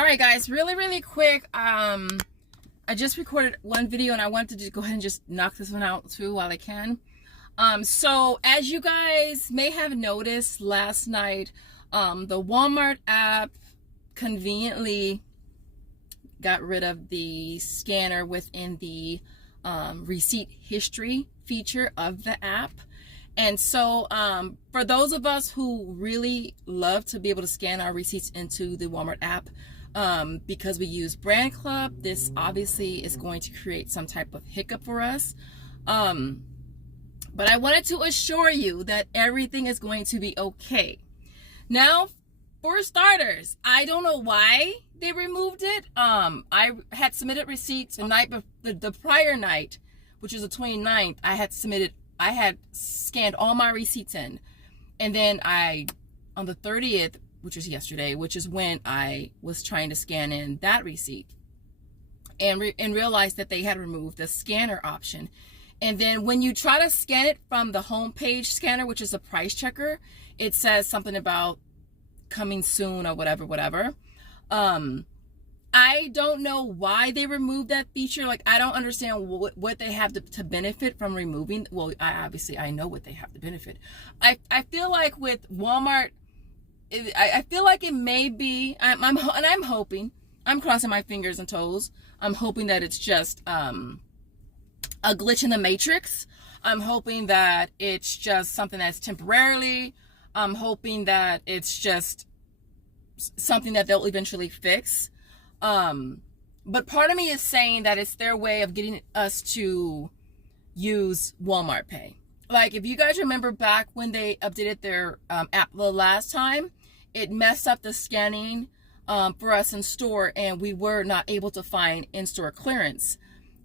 All right, guys, really quick. I just recorded one video and I wanted to just go ahead and just knock this one out too while I can. So as you guys may have noticed last night, the Walmart app conveniently got rid of the scanner within the receipt history feature of the app. And so for those of us who really love to be able to scan our receipts into the Walmart app, because we use Brand Club, this obviously is going to create some type of hiccup for us. But I wanted to assure you that everything is going to be okay. Now, for starters, I don't know why they removed it. I had submitted receipts the prior night, which is the 29th. I had scanned all my receipts in. And then on the 30th, which was yesterday, which is when I was trying to scan in that receipt and realized that they had removed the scanner option. And then when you try to scan it from the homepage scanner, which is a price checker, it says something about coming soon or whatever. I don't know why they removed that feature. Like, I don't understand what they have to benefit from removing. Well, I know what they have to benefit. I feel like with Walmart, I feel like it may be, I'm hoping, I'm crossing my fingers and toes. I'm hoping that it's just a glitch in the matrix. I'm hoping that it's just something that's temporarily. I'm hoping that it's just something that they'll eventually fix. But part of me is saying that it's their way of getting us to use Walmart Pay. Like, if you guys remember back when they updated their app the last time, it messed up the scanning for us in store, and we were not able to find in-store clearance.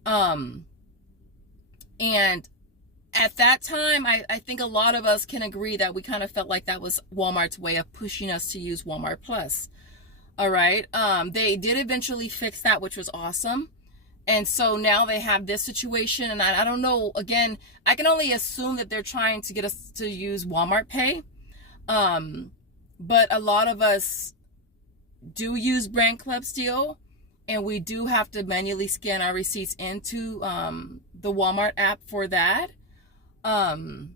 And at that time, I think a lot of us can agree that we kind of felt like that was Walmart's way of pushing us to use Walmart Plus. All right. They did eventually fix that, which was awesome. And so now they have this situation, and I don't know, again, I can only assume that they're trying to get us to use Walmart Pay. But a lot of us do use Brand Club still, and we do have to manually scan our receipts into the Walmart app for that. I'm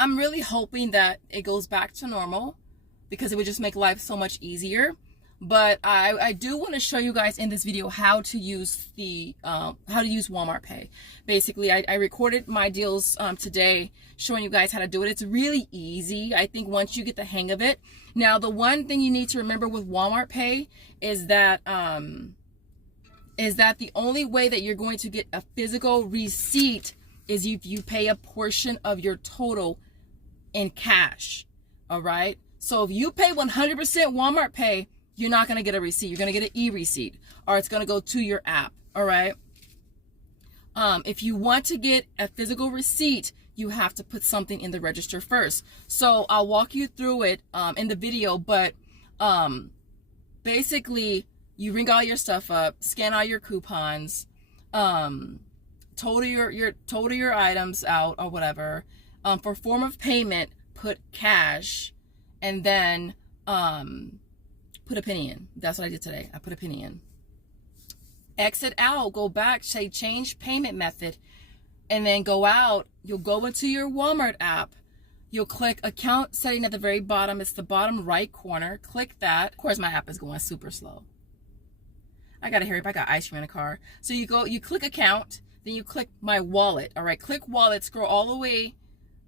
really hoping that it goes back to normal, because it would just make life so much easier. But I do want to show you guys in this video how to use Walmart Pay. Basically, I recorded my deals today, showing you guys how to do it. It's really easy, I think, once you get the hang of it. Now, the one thing you need to remember with Walmart Pay is that the only way that you're going to get a physical receipt is if you pay a portion of your total in cash. All right. So if you pay 100% Walmart Pay, you're not going to get a receipt. You're going to get an e-receipt, or it's going to go to your app. All right. If you want to get a physical receipt, you have to put something in the register first. So I'll walk you through it in the video, but basically you ring all your stuff up, scan all your coupons, total your items out or whatever. For form of payment, put cash, and then put a penny in. That's what I did today. I put a penny in. Exit out, go back, say change payment method, and then go out. You'll go into your Walmart app. You'll click account setting at the very bottom. It's the bottom right corner. Click that. Of course, my app is going super slow. I gotta hurry up. I got ice cream in the car. So you click account, then you click my wallet. All right, click wallet, scroll all the way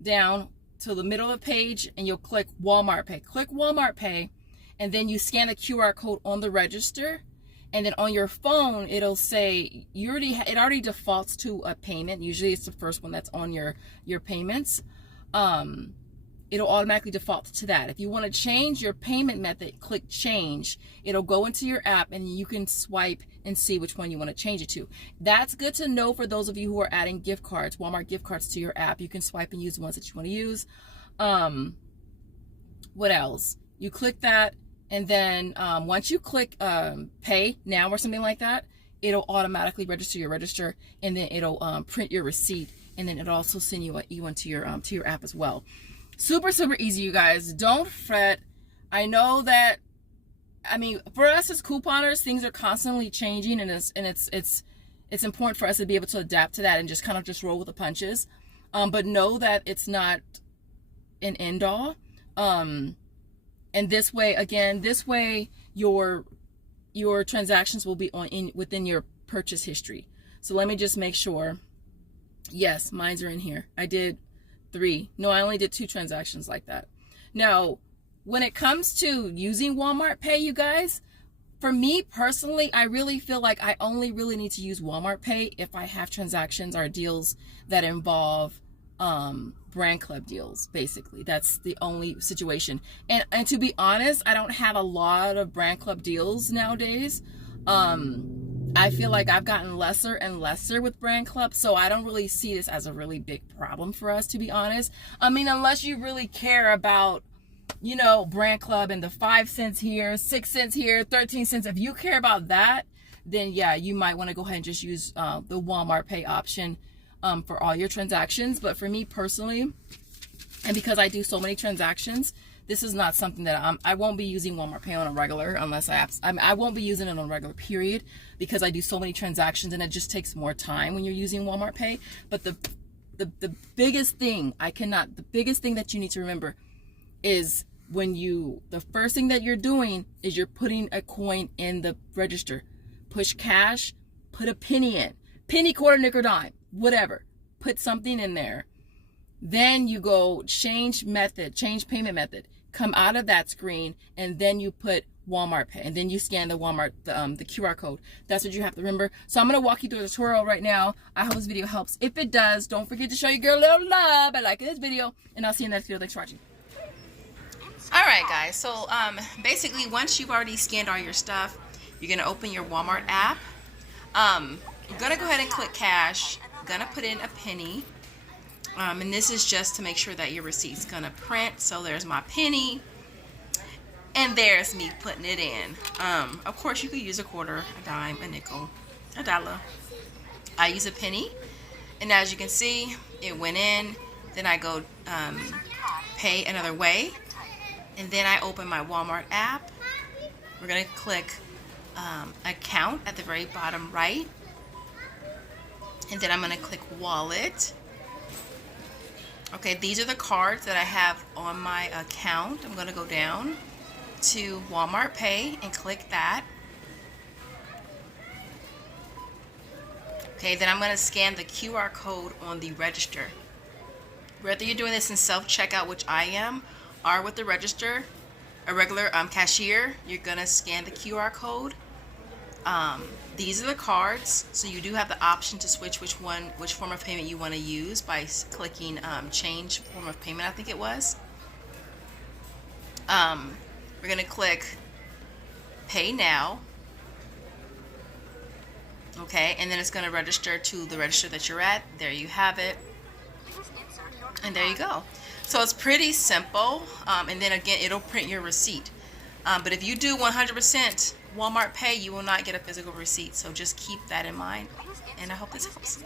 down to the middle of the page, and you'll click Walmart Pay. Click Walmart Pay, and then you scan the QR code on the register, and then on your phone it'll say it already defaults to a payment. Usually it's the first one that's on your payments. It'll automatically default to that. If you want to change your payment method, click change. It'll go into your app and you can swipe and see which one you want to change it to. That's good to know for those of you who are adding gift cards, Walmart gift cards to your app. You can swipe and use the ones that you want to use. What else? You click that, and then once you click pay now or something like that, it'll automatically register your register, and then it'll print your receipt, and then it'll also send you an e-one to your app as well. Super easy, you guys. Don't fret. I know that, I mean, for us as couponers, things are constantly changing, and it's important for us to be able to adapt to that and just kind of just roll with the punches. But know that it's not an end all. And this way, again, your transactions will be within your purchase history. So let me just make sure. Yes, mines are in here. I did 3. No, I only did 2 transactions like that. Now, when it comes to using Walmart Pay, you guys, for me personally, I really feel like I only really need to use Walmart Pay if I have transactions or deals that involve brand club deals. Basically, that's the only situation. And to be honest, I don't have a lot of brand club deals nowadays. I feel like I've gotten lesser and lesser with brand clubs, so I don't really see this as a really big problem for us, to be honest. I mean, unless you really care about, you know, brand club and the 5 cents here, 6 cents here, 13 cents. If you care about that, then yeah, you might want to go ahead and just use the Walmart Pay option for all your transactions. But for me personally, and because I do so many transactions, this is not something that I won't be using Walmart Pay on a regular, unless I won't be using it on a regular, period, because I do so many transactions and it just takes more time when you're using Walmart Pay. But the biggest thing the biggest thing that you need to remember is the first thing that you're doing is you're putting a coin in the register. Push cash, put a penny in. Penny, quarter, nickel, dime, whatever. Put something in there. Then you go change payment method. Come out of that screen, and then you put Walmart Pay, and then you scan the Walmart, the QR code. That's what you have to remember. So I'm going to walk you through the tutorial right now. I hope this video helps. If it does, don't forget to show your girl a little love by liking this video, and I'll see you in the next video. Thanks for watching. All right, guys. So basically, once you've already scanned all your stuff, you're going to open your Walmart app. I'm going to go ahead and click cash. I'm going to put in a penny. And this is just to make sure that your receipt's going to print. So there's my penny. And there's me putting it in. Of course, you could use a quarter, a dime, a nickel, a dollar. I use a penny. And as you can see, it went in. Then I go pay another way. And then I open my Walmart app. We're going to click account at the very bottom right. And then I'm going to click wallet. Okay, these are the cards that I have on my account. I'm going to go down to Walmart Pay and click that. Okay, then I'm going to scan the QR code on the register. Whether you're doing this in self-checkout, which I am, or with the register, a regular cashier, you're going to scan the QR code. These are the cards, so you do have the option to switch which form of payment you want to use by clicking change form of payment, I think it was. We're going to click pay now. Okay, and then it's going to register to the register that you're at. There you have it. And there you go. So it's pretty simple. And then again, it'll print your receipt. But if you do 100% Walmart Pay, you will not get a physical receipt. So just keep that in mind. And I hope this helps.